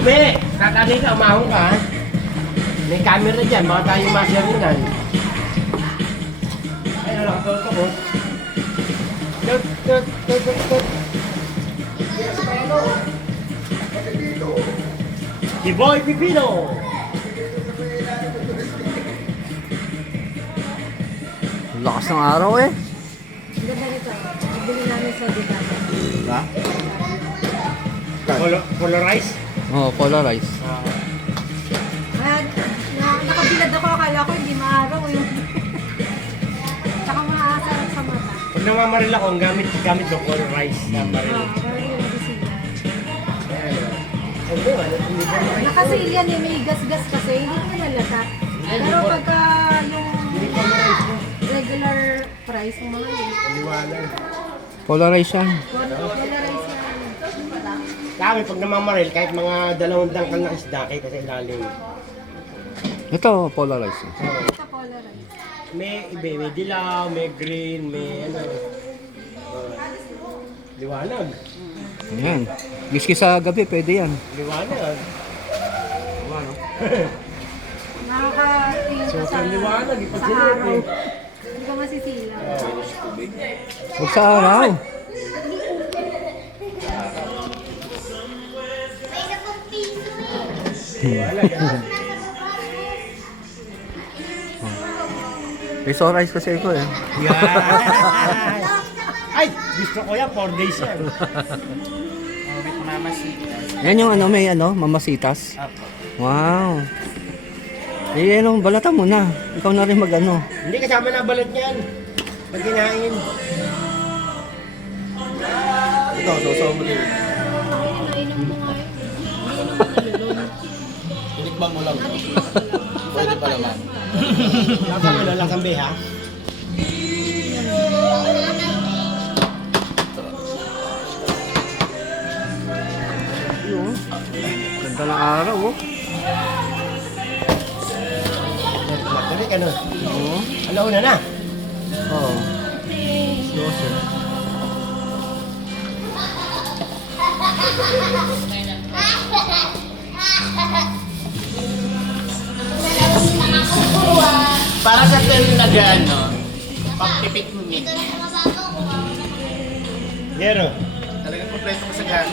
Be, tatali ka, umahon ka ha. May camera dyan, baka tayo masyarunan. Ay, nakakatawa ko. Tut. Si Boy Pipino. Lakas ng araw eh. Ganda nito. Bili namin sa Degama. Ha? Polarize? Oo, polarized. Nakabilad ako, akala ko hindi maaraw yung... Tsaka maasarap sa mata. Pag namamaril ako, ang gamit ko polarize na baril. Parang yung bisila. Hindi, hindi ko na. Nakasilyan eh, may gas-gas kasi, hindi ko nalata. Pero pagka yung regular price ng mga yun, Liwanag. Polarized yan. polarize na. Kami, pag namamaril, kahit mga 2 dangkal na isda, kahit sa ilalim. Ito, polarized. Ito polarize. May iba, may dilaw, may green, may ano. Liwanag. Ayan. Giski sa gabi, pwede yan. Liwanag. Ano? Nakakatingin ka sa... Super liwanag, sa ipagsilip araw. eh. Hindi ka masisila. Huwag sa araw. Polarized kasi ito eh. Yan! Ay! Gusto ko yan, 4 days yan. Yan yung ano, may ano, mamasitas. Wow. Eh, ano, balatan mo na. Ikaw na rin mag-ano. Hindi kasama na balat niyan. Pag kinain. Ito, sausaw mo din. Inom mo nga yun. Hindi naman nalulun. Tinikman mo lang. Pwede pa naman. Lasang ano, lasang beha. Yun. Ganda ng araw, oh. Matuloy ka nun. Oo. Alauna na. Oo. Para sa tayo na gano, pagpipik mo. Yero.